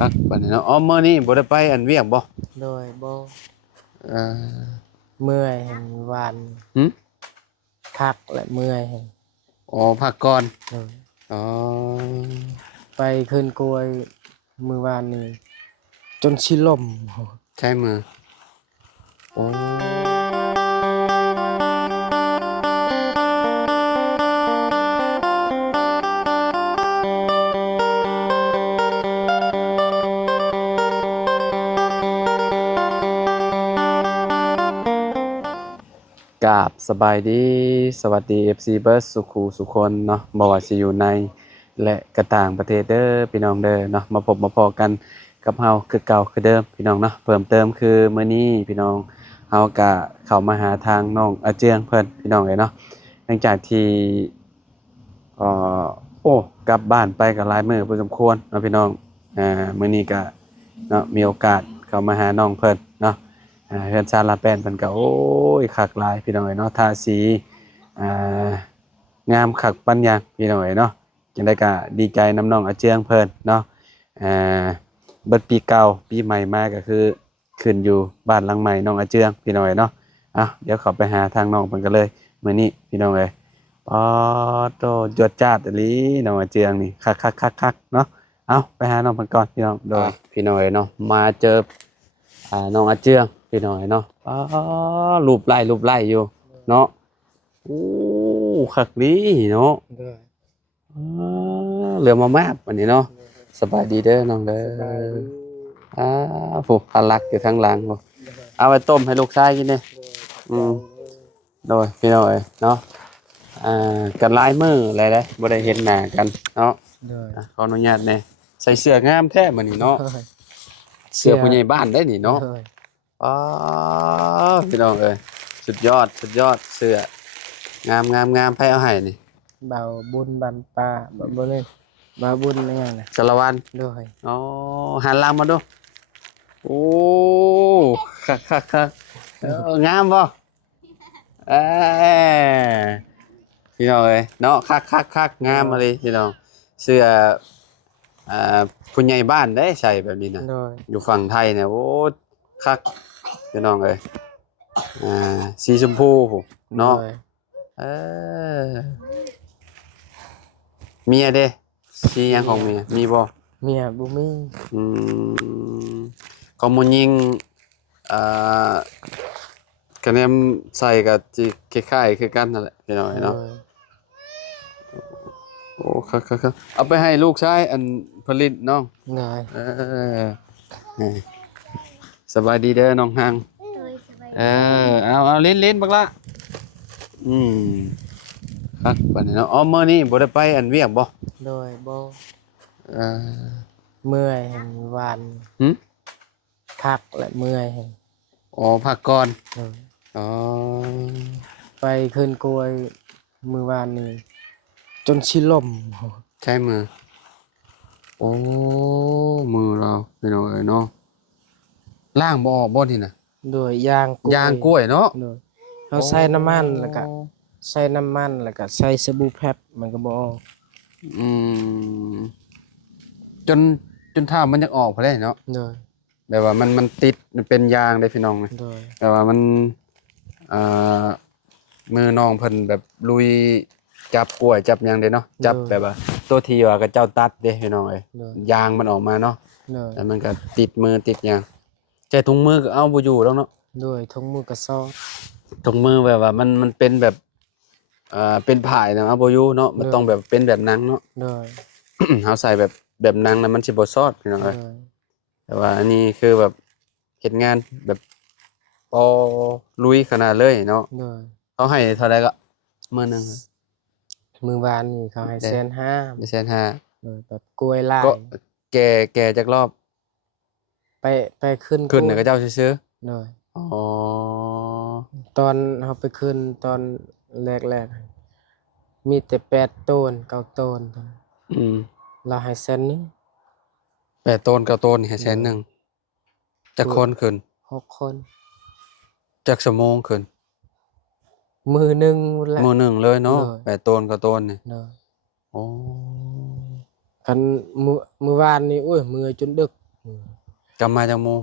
ครับบัดนี้เนาะอ๋อมื้อนี้บ่ได้ไปอันเวียกบ่โดยบ่เอ่อเมื่อยแห่งวันหึพักและเมื่อยแห่งอ๋อพักก่อนโดยอ๋อไปขึ้นกล้วยมื้อวานนี้จนสิล่มใช้มือโอ้กราบสบายดีสวัสดี FC เบิร์ดสุขูสุคนเนาะบ่ว่าสิอยู่ในและก็ต่างประเทศเด้อพี่น้องเด้อเนาะมาพบมาพอกันกับเฮาคือเก่าคือเดิมพี่น้องเนาะเพิ่มเติมคือมื้อนี้พี่น้องเฮาก็เข้ามาหาทางน้องอาเจียงเพิ่นพี่น้องเอ้ยเนาะหลังจากที่เอ่อโอ้กลับบ้านไปก็หลายมื้อพอสมควรเนาะพี่น้องมื้อนี้ก็เนาะมีโอกาสเข้ามาหาน้องเพิ่นเนาะ เฮือนซานลาแป้นเพิ่นก็โอ้ยคักหลายพี่น้องเอ้ยเนาะทาสีอ่างามคักปานหยังพี่น้องเอ้ยเนาะจังได๋ก็ดีใจนำน้องอาเจืองเพิ่นเนาะอ่าเบิดปีเก่าปีใหม่มาก็คือขึ้นอยู่บ้านหลังใหม่น้องอาเจืองพี่น้องเอ้ยเนาะเดี๋ยวเข้าไปหาทางน้องเพิ่นกันเลยมื้อนี้พี่น้องเอ้ยปอโตจวดจ้าดอีหลีน้องอาเจืองนี่คักๆๆๆเนาะเอาไปหาน้องเพิ่นก่อนพี่น้องโดยพี่น้องเอ้ยเนาะมาเจอน้องอาเจืองพี่น้องเอ้ยเนาะรูปไล่อยู่เนาะโอ้คักดีเนาะโดยเหลือมาแมบอันนี้เนาะสบายดีเด้อน้องเด้สบายอดีผูกพันรักอยู่ทางหลังบ่เอาไปต้มให้ลูกชายกินเด้อืมโดยพี่น้องเอ้ยเนาะกันหลายมื้อแล้วเด้บ่ได้เห็นหน้ากันเนาะโดยขออนุญาตแหน่ใส่เสื้องามแท้มื้อนี้เนาะเสื้อผู้ใหญ่บ้านได้นี่เนาะ โดยอ๋อพี่น้องเอ้ยสุดยอดเสื้องามไผเอาให้นี่เบาบุญบันปลาบ่เลยบาบุญอะไรอย่างน่ะสารวัตรโดยอ๋อหันหลังมาดูโอ้คักงามบ่เอ้พี่น้องเอ้ยเนาะคักงามมาเลยพี่น้องเสื้ออ่าผู้ใหญ่บ้านได้ใส่แบบนี้นะโดยอยู่ฝั่งไทยเนี่ยโอ้คักพี่น้องเอ้ยสีชมพูโดเนาะ ยเออเมียเด้สีหยังของเมียมีบ่เมียบ่มีอืมของผู้หญิงอ่าคะแนนใส่ก็สิคล้ายๆคือกันนั่นแหละพี่น้อยโดเนาะยโอ้ครับๆๆเอาไปให้ลูกชายอันผลิตน้องโดยเออนี่สบายดีเด้อน้องฮังเอเอาเล่นๆบักละอืมครับบัดนี้เนาะอ๋อมื้อนี้บ่ได้ไปอันเวียกบ่โดยบ่เออเมื่อยแห่งวัน หึ พักและเมื่อยแห่งอ๋อพักก่อน โดยอ๋อไปขึ้นกล้วยมื้อวานนี้จนสิล่มใช้มือโอ้มือเราพี่น้องเอ้ยเนาะล้างบ่ออกบ่นี่น่ะโดยยางกล้วยยางกล้วยเนาะโดยเราใส่น้ำมันแล้วก็ใส่น้ำมันแล้วก็ใส่สบู่แพบมันก็บ่ออกอืมจนเท้ามันจะออกพอได้เนาะโดยแบบว่ามันติดมันเป็นยางได้พี่น้องนะโดยแบบว่ามันอ่ามือน้องเพิ่นแบบลุยจับกล้วยจับหยังเด้เนาะจับแบบว่าตัวที่ว่ากับเจ้าตัดเด้พี่น้องเอ้ยโดยยางมันออกมาเนาะโดยแล้วมันก็ติดมือติดหยังแต่ถุงมือก็เอาบ่อยู่แล้วเนาะ โดยทงมือกระซอถุงมือแบบว่ามันเป็นแบบเป็นผ้าเนาะเอาบ่อยู่เนาะมันต้องแบบเป็นแบบหนังเนาะ โดย เฮาใส่แบบหนังแล้วมันสิบ่ซอดพี่น้องโดเอ้ยยแต่ว่าอันนี้คือแบบเฮ็ดงานแบบปอลุยขนาดเลยเนาะโดยเขาให้เท่าใดก็มื้อหนึงมื้อวานนี้เขาให้ได้150,000ได้150,000โดยแบบกล้วยลาก็ยแก่จักรอบไปไปขึ้นกขึ้นล้วยน่ะก็เจ้าซื่อโดยๆอ๋อตอนเฮาไปขึ้นตอนแรกๆมีแต่8ต้น9ต้นอืมเราให้100,000 8ต้น9ต้นนี่ให้100,000จักคนขึ้น6คนจักชั่วโมงขึ้นมือหนึ่งแหละมื้อหนึ่งเลยเนาะเลย8ต้น9ต้นนี่เนาะอ๋อคันมื้อวานนี้โอ้ยเมื่อยจนดึก กลับมาจากโมง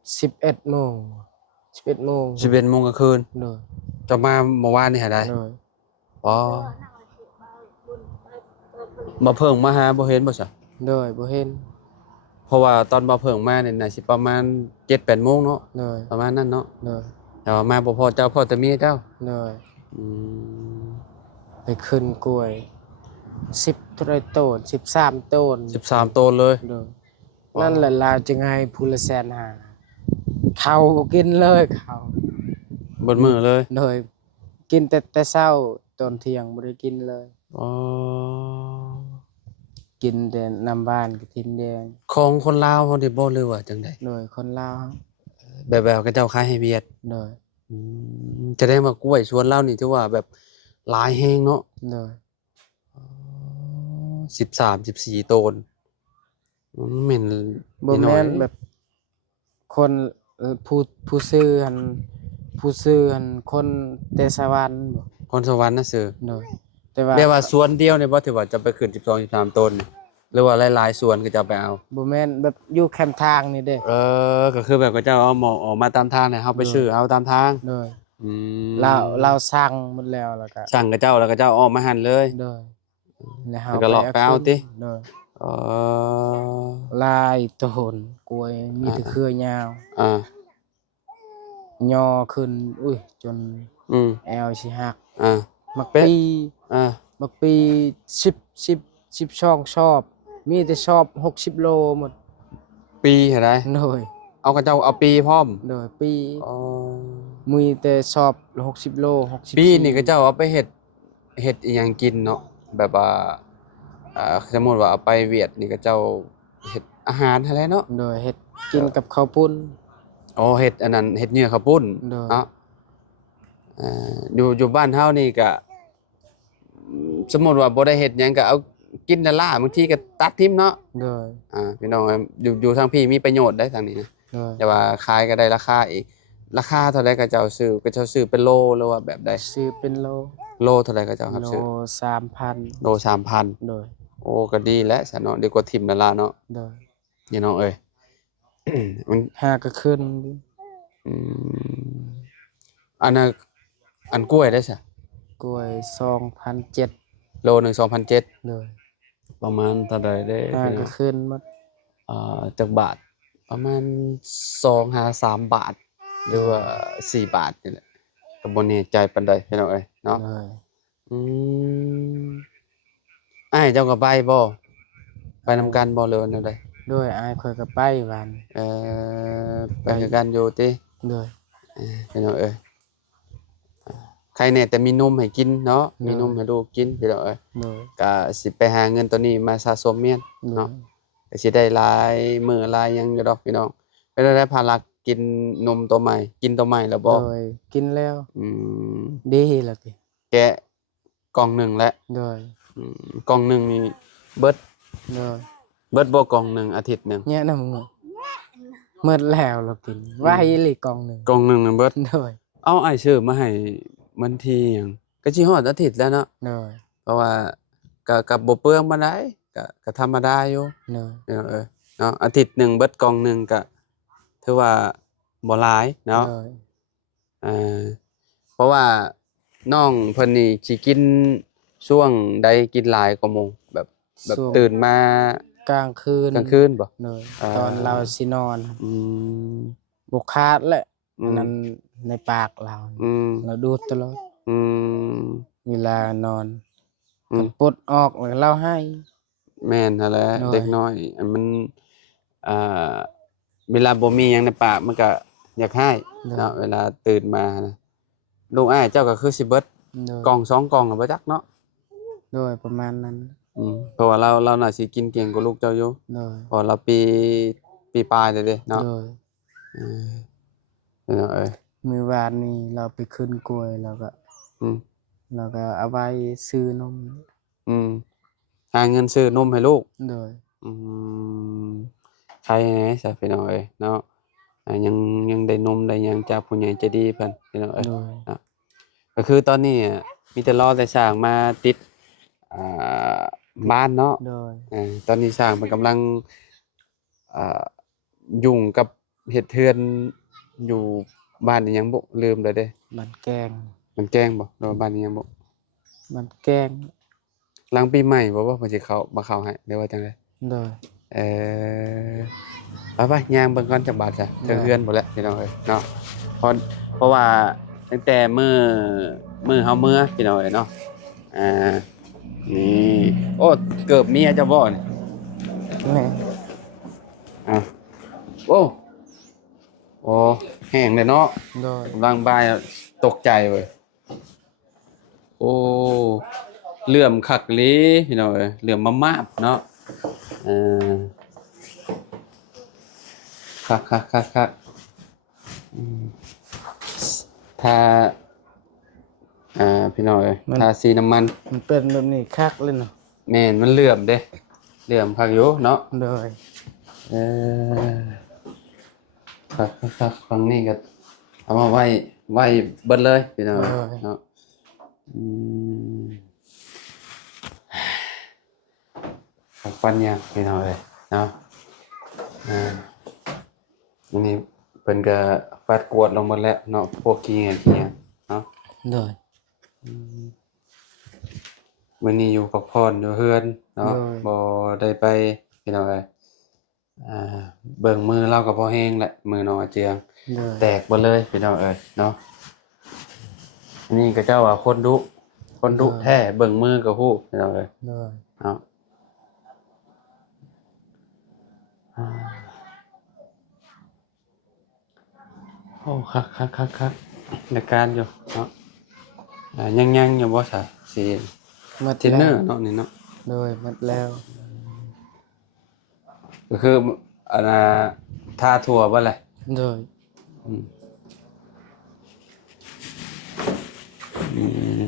11โมง11โมง 11โมงกลางคืน โดย กลับมาเมื่อวานนี่หาได้ โดย อ๋อบ่เพิ่งมาหาบ่เห็นบ่ซะ โดยบ่เห็น เพราะว่าตอนบ่เพิ่งมาเนี่ยน่าสิประมาณ 7-8 โมงเนาะ โดย ประมาณนั้นเนาะ โดย แต่ว่ามาบ่พอเจ้าพอแต่เมียเจ้า โดย อืม ไปขึ้นกล้วย10เท่าไรต้น13ต้น 13ต้นเลย โดยนั่นแหละลาวจึงให้ผู้ละ150,000เขาบ่กินเลยเขา เบิดมื้อเลย โดยกินแต่เช้าตอนเที่ยงบ่ได้กินเลย อ๋อ กินแต่น้ำบ้านกระทินแดง ของคนลาวเฮาได้บ่หรือว่าจังได๋ โดยคนลาว แบบเขาเจ้าขายให้เวียด โดย แสดงว่ากล้วยสวนเรานี่ถือว่าแบบหลายแฮงเนาะ โดย 13-14ต้นมันแม่น บ่แม่นแบบคนผู้ซื้อหันคนแต่สวรรค์บ่ คนสวรรค์นะซื่อ โดยแต่ว่า เรียกว่าสวนเดียวนี่บ่ถือว่าจะไปขึ้น12-13ต้นนี่หรือว่าหลายๆสวนก็จะเอาไปเอา บ่แม่นแบบอยู่แคมป์ทางนี่เด้ ก็คือแบบเขาเจ้าเอาหมอกออกมาตามทางเนี่ยเฮาไปซื้อเอาตามทาง โดย อืม เราสั่งหมดแล้วแล้วก็ สั่งกับเจ้าแล้วก็เจ้าออกมาหั่นเลย โดยแล้วเฮา แล้วก็เลาะไปเอาติ โดย เอ่อ ลายต้นกล้วยมีแต่เครือยาว อ่า ย่อขึ้นอุ้ยจน อืม แอวสิหัก อ่า มัก เป็ด ปี อ่า มักปี10ช่องชอบ มีแต่ชอบ60โลหมด ปีเท่าใด โดย เอากับเจ้าเอาปีพร้อม โดยปี อ๋อ มีแต่ชอบ60โล60 ปีนี่ก็เจ้าเอาไปเฮ็ดอีหยังกินเนาะแบบว่าสมมุติว่าเอาไปเวียดนี่ก็เจ้าเฮ็ดอาหารหั่นแหละเนาะ โดยเฮ็ดกินกับข้าวปุ้น อ๋อเฮ็ดอันนั้นเฮ็ดเนื้อข้าวปุ้น โดย เนาะอยู่บ้านเฮานี่ก็สมมุติว่าบ่ได้เฮ็ดหยังก็เอากินนั่นล่ะบางทีก็ตัดทิ่มเนาะ โดย พี่น้องอยู่ทางพี่มีประโยชน์ได้ทางนี้นะ โดย แต่ว่าขายก็ได้ราคาอีกราคาเท่าใดก็เจ้าซื้อก็เจ้าซื้อเป็นโลหรือว่าแบบใด ซื้อเป็นโล โลเท่าใดก็เจ้าครับ โล ซื้อ 3,000 โล 3,000 โดย โอ้ก็ดีแล้วซะเนาะดีกว่าทิ่มนั่นล่ะเนาะ โดย พี่น้องเอ้ย มัน หาก็ขึ้น อืมอันน่ะอันกล้วยได้ซะ กล้วย2,700โลหนึง2,700 โดย ประมาณเท่าใดเด้ หาก็ขึ้นหมด จักบาทประมาณ2 5 3 บาท หรือว่า4 บาทนี่แหละก็บ่แน่ใจปานใดพี่น้องเอ้ยเนาะ โดย อืมอ้ายเจ้าก็ไปบ่ไปนำกันบ่หรือว่าแนวใด โดยอ้ายข่อยก็ไปวัน เอ่ไปคือกันอยู่ติ โดย พี่น้องเอ้ยใครแน่แต่มีนมให้กินเนาะ เออ มีนมให้ลูกกินพี่น้องเอ้ย โดย ก็สิไปหาเงินตัวนี้มาสะสมเมียน โด เนาะ ย ก็สิได้หลายมื้อหลายหยังอยู่ดอกพี่น้องเป็นได้ภาระกินนมตัวใหม่ กินตัวใหม่แล้วบ่ โดยกินแล้ว อืม ดีแล้วติ แกะกล่องหนึงแล้ว โดย กล่องหนึงนี่เบิด โดย เบิดบ่กล่องหนึงอาทิตย์หนึง แย่นำมึงหมดแล้วเรากินว่าอีหลีกล่องหนึง กล่องหนึงน่ะเบิด โดย เอาอ้ายซื้อมาให้มันทีหยังก็สิฮอดอาทิตย์แล้วเนาะ โดย เพราะว่าก็บ่เปลืองปานใดก็ธรรมดาอยู่ โดย เนาะอาทิตย์หนึงเบิดกล่องหนึงก็ถือว่าบ่หลายเนาะ โดย เอ่อเพราะว่าน้องเพิ่นนี่สิกินช่วงใดกินหลายกว่าหมู่แบบช่วง ตื่นมาก ลางคืน กลางคืนบ่ โดย อ่า ตอนเราสินอน อืม บ่ขาดแหละ อืม นั้นในปากเรา อืม เราดูดตลอด อืม เวลานอน อืม ปลดออกแล้วเราให้ แม่นนั่นแหละ น้อย เด็กน้อยอันมันอ่าเวลาบ่มีหยังในปากมันก็อยากให้เนาะเวลาตื่นมานะลูกอ้ายเจ้าก็คือสิเบิด โดย กล่อง2กล่องน่ะบ่จักเนาะ โดยประมาณนั้น เพราะว่าเราน่าสิกินเก่งกว่าลูกเจ้าอยู่ โดย เพราะเราปีปลายแล้วเด้เนาะ โดย เออเอ้ย มื้อวานนี้เราไปขึ้นกล้วยแล้วก็ อืม แล้วก็เอาไว้ซื้อนม อืมหาเงินซื้อนมให้ลูก โดย อืมใครแหน่ซะพี่น้องเอ้ยเนาะยังได้นมได้หยังจากผู้ใหญ่ใจดีเพิ่นพี่น้องเอ้ย โดย ก็คือตอนนี้อะมีแต่รอแต่สร้างมาติดอ่าบ้านเนาะ โดย ตอนนี้สร้างเพิ่นกำลัง อ่ายุ่งกับเฮ็ดเฮือนอยู่บ้านอิหยังบ่ลืมแล้วเด้มันแกงมันแกล้งบ่หรือว่าบ้านอิหยังบ่มันแกงหลังปีใหม่บ่เพิ่นสิเข้ามาเข้าให้หรือว่าจังได๋โดยเอ่อไปๆย่างเบิ่งก่อนจักบาทจ้ะถึงเฮือนพุ่นแหละพี่น้องเอ้ยเนาะเพราะเพราะว่าตั้งแต่มื้อเฮาเมื่อพี่น้องเอ้ยเนาะอ่านี่โอ้เกือบเมียเจ้าบ่นี่ แม่ อ่ะโอ้โอ้แห้งเลยเนาะโดยกำลังบายตกใจเว้ยโอ้เหลื่อมคักอีหลีพี่น้องเอ้ยเหลื่อมมากๆเนาะเออคักอืมถ้าพี่น้องเอ้ยทาสีน้ำมันมันเป็นแบบนี้คักเลยเนาะแม่นมันเหลื่อมเด้เหลื่อมคักอยู่เนาะโดยเออคักฟังนี่ก็เอามาไว้เบิดเลยพี่น้องเอ้ยเนาะอืมปัญญาพี่น้องเอ้ยเนาะอันนี้เพิ่นก็ฟาดกวดลงหมดแล้วเนาะพวกขี้เหี้ยเนาะโดยมื้อนี้อยู่พักผ่อนอยู่เฮือนเนาะบ่ได้ไปพี่น้องเอ้ยอ่าเบิ่งมือเราก็พอแห้งแหละมือน้อยเจียงโดยแตกเบิดเลยพี่น้องเอ้ยเนาะอันนี้ก็เจ้าว่าคนดุแท้เบิ่งมือก็ฮู้พี่น้องเอ้ยโดยเนาะโอ้คักในการอยู่เนาะยังอยู่บ่ซะสิหมดทินเนแล้อวร์เนาะนี่เนาะโดยหมดแล้วก็คืออันน่ะทาทั่วบ่แหละโดยอืมอืม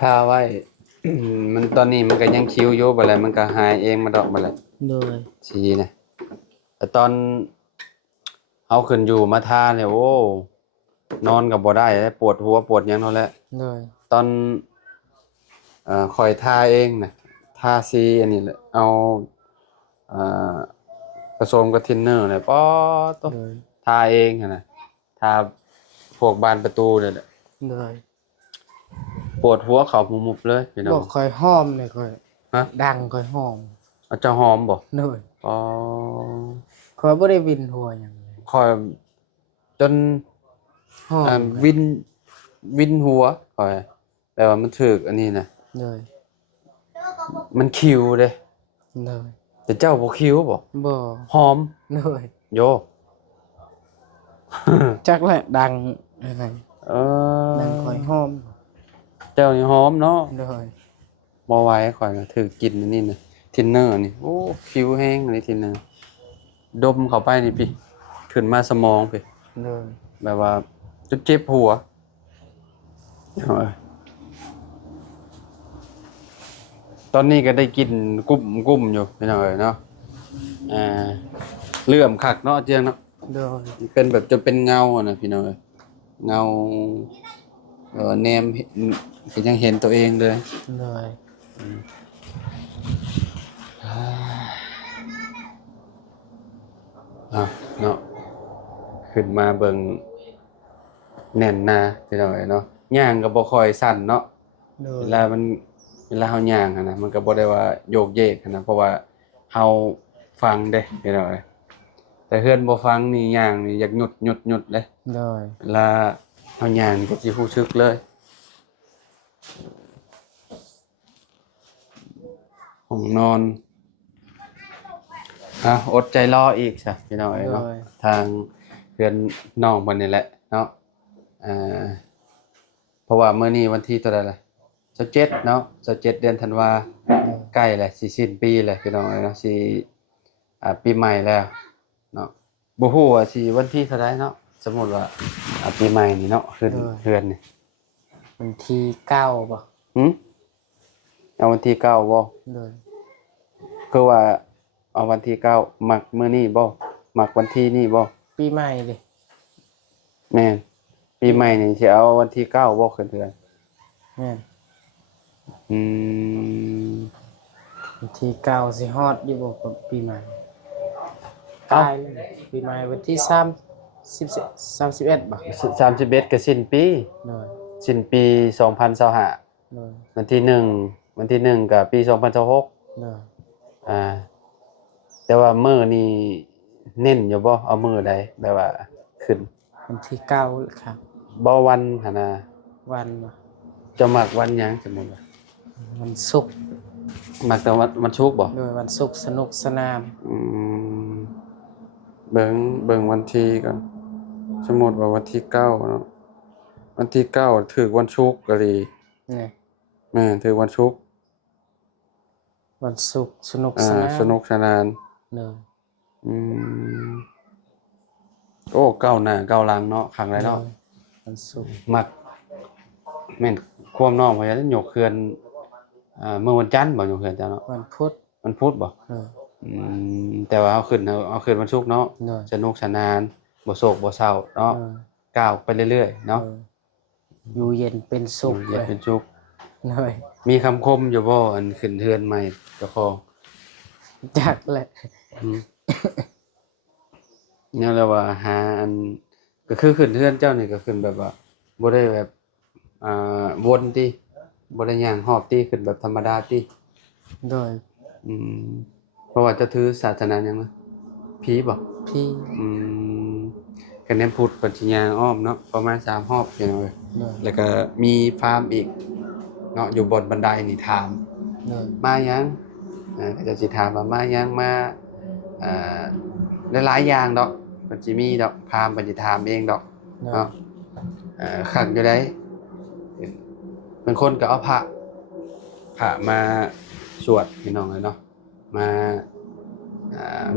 ทาไว้ มันตอนนี้มันก็ยังคิ้วอยู่บ่แหละมันก็หายเองมาดอกบ่แหละ โดยสีนะแต่ตอนเอาขึ้นอยู่มาทาเนี่ยโอ้นอนก็บ่ได้เลยปวดหัวปวดหยังเท่าแหละโดยตอนข้อยทาเองน่ะทาสีอันนี้แหละเอาอ่าผสมกับทินเนอร์เนี่ยป๊อดโตโดยทาเองหั่นน่ะทาพวกบานประตูเนี่ยแหละโดยปวดหัวเข้ามุบๆเลยพี่น้อบ่งค่อยหอมเลยค่อยฮะดังค่อยหอมเอาเจ้าหอมบ่โดยอ๋อค่อยบ่ได้วินหัวหยังเลย ข้อยจนหอมวินหัวข้อยแต่ว่ามันถึกอันนี้น่ะโดยมันคิวเด้โดยแต่เจ้าบ่คิวบ่บ่หอมโดยโย จักแหละดังอะไร เอดังค่อยหอม เจ้านี่หอมเนาะโดยบ่ไหวข้อยน่ะถือกินอันนี้น่ะทินเนอร์นี่โอ้คิวแฮงเลยทินเนอร์ดมเข้าไปนี่พี่ขึ้นมาสมองพี่ โดยแบบว่าจนเจ็บหัวเอาเอ้ยตอนนี้ก็ได้กินกุ้มอยู่พี่น้องเอ้ยเนาะอ่าเลื่อมคักเนาะเจียงเนาะ โดยเป็นแบบจนเป็นเงาอะนะพี่น้องเอ้ยเงาแนมเห็นก็ยังเห็นตัวเองเลย โดยเนาะขึ้นมาเบิ่งแน่นหนาพี่น้องเอ้ยเนาะย่างก็บ่ค่อยสั่นเนาะโดยเวลาเฮาย่างอะนะมันก็บ่ได้ว่าโยกเยกอะนะเพราะว่าเฮาฟังเด้พี่น้องเอ้ยแต่เฮือนบ่ฟังนี่ย่างนี่อยากหยุดเลย โดยเวลาเฮาย่างก็สิรู้สึกเลยห้องนอนอดใจรออีกจ้ะพี่น้องเอ้ยเนาะทางเพื่อนน้องเพิ่นนี่แหละเนาะอ่าเพราะว่ามื้อนี้วันที่เท่าใดล่ะ27เนาะ27เดือนธันวาใกล้แล้วสิสิ้นปีแล้วพี่น้องเอ้ยเนาะสิปีใหม่แล้วเนาะบ่ฮู้ว่าสิวันที่เท่าใดเนาะสมมุติว่าปีใหม่นี่เนาะเฮือนนี่ วันที่9บ่หือเอาวันที่9บ่โดยคือว่าเอาวันที่9มักมื้อนี้บ่มักวันที่นี้บ่ปีใหม่ดิ แม่นปีใหม่นี่สิเอาวันที่9บ่ขึ้นเทือนแม่น อืม วันที่เก้าสิฮอดอยู่บ่กับปีใหม่ เอ้า ตายเลยปีใหม่วันที่31บ่ 31ก็สิ้นปี โดย สิ้นปี2025โดยวันที่หนึ่งวันที่หนึ่งก็ปี2026โดย อ่าแต่ว่ามื้อนี้เน้นอยู่บ่เอามื้อใดแบบว่าขึ้น วันที่เก้าครับ บ่วันหั่นน่ะ วันบ่ จะมักวันหยังสมมุติว่า วันศุกร์ มักแต่วันศุกร์บ่ โดยวันศุกร์สนุกสนาน อืมเบิ่งวันที่ก่อนสมมุติว่าวันที่9เนาะวันที่9ถึกวันศุกร์ก็ดี นี่ แม่นถึกวันศุกร์ วันศุกร์สนุกส อ่าน าน สนุกสนาน โดย อืมโอ้ก้าวหน้าก้าวหลังเนาะครั้งแรก โด เนาะ ยวันศุกร์ มักแม่นความน้องว่าจะยกเขื่อนเมื่อวันจันทร์บ่ยกเขื่อนจ้ะเนาะ วันพุธ วันพุธบ่ โดย อืมแต่ว่าเอาขึ้นวันศุกร์เนาะ โดย สนุกสนานบ่โศกบ่เศร้าเนาะ โดย ก้าวไปเรื่อยๆเนาะ อยู่เย็นเป็นสุข อย่า เลย เป็นศุกร์ โดย มีคำคมอยู่บ่อันขึ้นเทือนใหม่เจ้าของ จักแหละ อืมเนี่ยแหละว่าหาอันก็คือขึ้นเทือนเจ้านี่ก็ขึ้นแบบว่าบ่ได้แบบวนติบ่ได้ย่างฮอบติขึ้นแบบธรรมดาติ โดย อืมเพราะว่าจะถือศาสนาหยังนะผีบ่ พี่ อืมคะแนนพุทธปัญญาอ้อมเนาะประมาณ3รอบอย่างเงี้ย โดย แล้วก็มีพราหมณ์อีกเนาะอยู่บนบันไดนี่ถาม โดย มายังก็จะสิถามว่ามายังมาอ่าหลายๆอย่างดอกมันสิมีดอกพราหมณ์เพิ่นสิถามเองดอก โดย เนาะคักอยู่ได้บางคนก็เอาพระมาสวดพี่น้องเอ้ยเนาะมา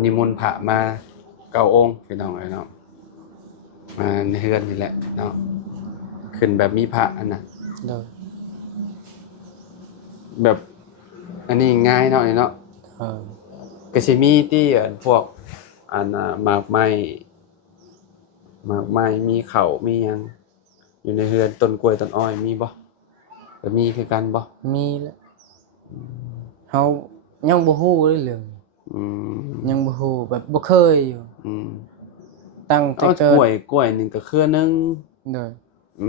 นิมนต์พระมา9องค์พี่น้องเอ้ยเนาะมาในเฮือนนี่แหละเนาะขึ้นแบบมีพระอันน่ะ โดย แบบอันนี้ง่ายเนาะนี่เนาะ ก็สิมีที่อันพวกอันหมากไม้มีข้าวมีหยังอยู่ในเรือนต้นกล้วยต้นอ้อยมีบ่ก็มีคือกันบ่ มีแหละเฮายังบ่ฮู้เลยเรื่อง อืม ยังบ่ฮู้แบบบ่เคยอยู่ อืม ตั้งแต่ เอา เกิ กล้วย ด กล้วยนี่ก็เครือหนึง โดย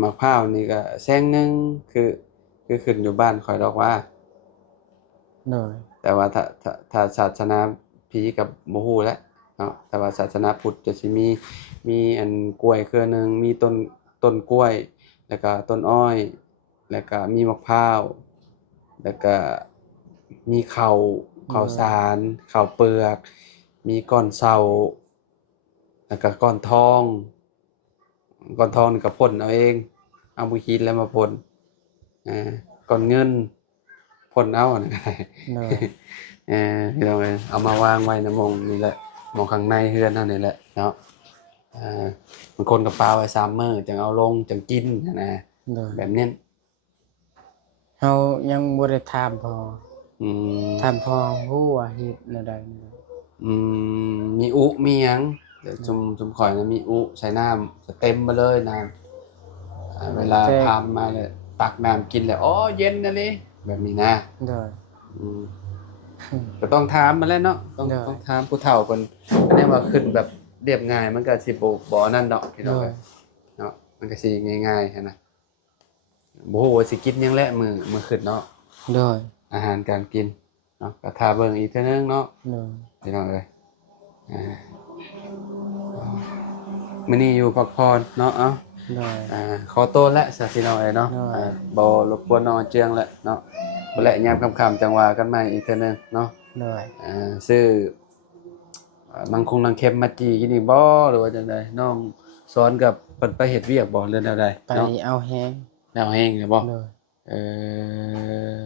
มะพร้าวนี่ก็แซงหนึงคือขึ้นอยู่บ้านข่อยดอกว่า โดย แต่ว่าถ้าศาสนาผีกับบ่ฮู้แหล้วเนาะแต่ว่าศาสนาพุทธจะสิมีอันกล้วยเครือหนึงมีต้นกล้วย แล้วก็ต้นอ้อย แล้วก็มีมะพร้าว แล้วก็มีข้าวสารข้าวเปลือก มีก้อนเสาแล้วก็ก้อนทองนี่ก็พ่นเอาเองเอาบ่หินแล้วมาพ่นก้อนเงินพ่นเอานั่นก็ได้ โดย พี่น้องเอ้ยเอามาวางไว้ในหม้องนี่แหละหม้องข้างในเฮือนเฮานี่แหละเนาะบางคนก็ปาไว้3มื้อจังเอาลงจังกินนะ โดย แบบนี้ เฮายังบ่ได้ถามพ่อ อืม ถามพ่อฮู้ว่าเฮ็ดแนวใด มีมีหยังเดี๋ยวจุมข่อยนะมีใส่น้ำจะเต็มมาเลยน้ำเวลาพามมาเลยตักน้ำกินแล้วอ๋อเย็นนะนี่แบบนี้นะ โดย อืมก็ต้องถามมาแล้วเนาะต้องถามผู้เฒ่าเพิ่นอันนี้ว่าขึ้นแบบเรียบง่ายมันก็สิบ่นั่นดอกพี่น้องเอ้ยเนาะมันก็สิง่ายๆหันน่ะบ่ฮู้ว่าสิกินหยังแหละมื้อขึ้นเนาะ โดย อาหารการกินเนาะก็ท่าเบิ่งอีกเทื่อนึงเนาะ โดย พี่น้องเอ้ยมื้อนี้อยู่พักผ่อนเนาะเอ้า โดย ขอตัวแล้วซะพี่น้องเอ้ยเนาะ ได้ บ่รบกวนน้องเจืองแล้วเนาะบ่และยามค่ำๆจังว่ากันใหม่อีกเทื่อนึงเนาะ โดย ซื้อนังคงนังเข็มมาจีกินอีกบ่หรือว่าจังไดน้องสอนกับเพิ่นไปเฮ็ดเวียกบ่หรือแนวใด ไป เนาะ เอาแฮง แนวแฮงเนี่ยบ่ โดย เออ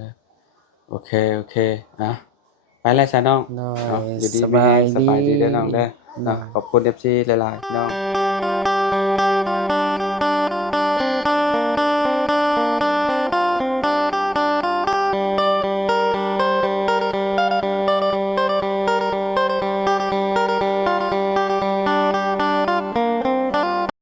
โอเคนะไปแล้วซะน้อง โดย เนาะอยู่ดี ส มี บา แฮ ย งสบายดีเด้อน้องเด้อ โด เนาะ ย ขอบคุณ FC หลายๆน้อง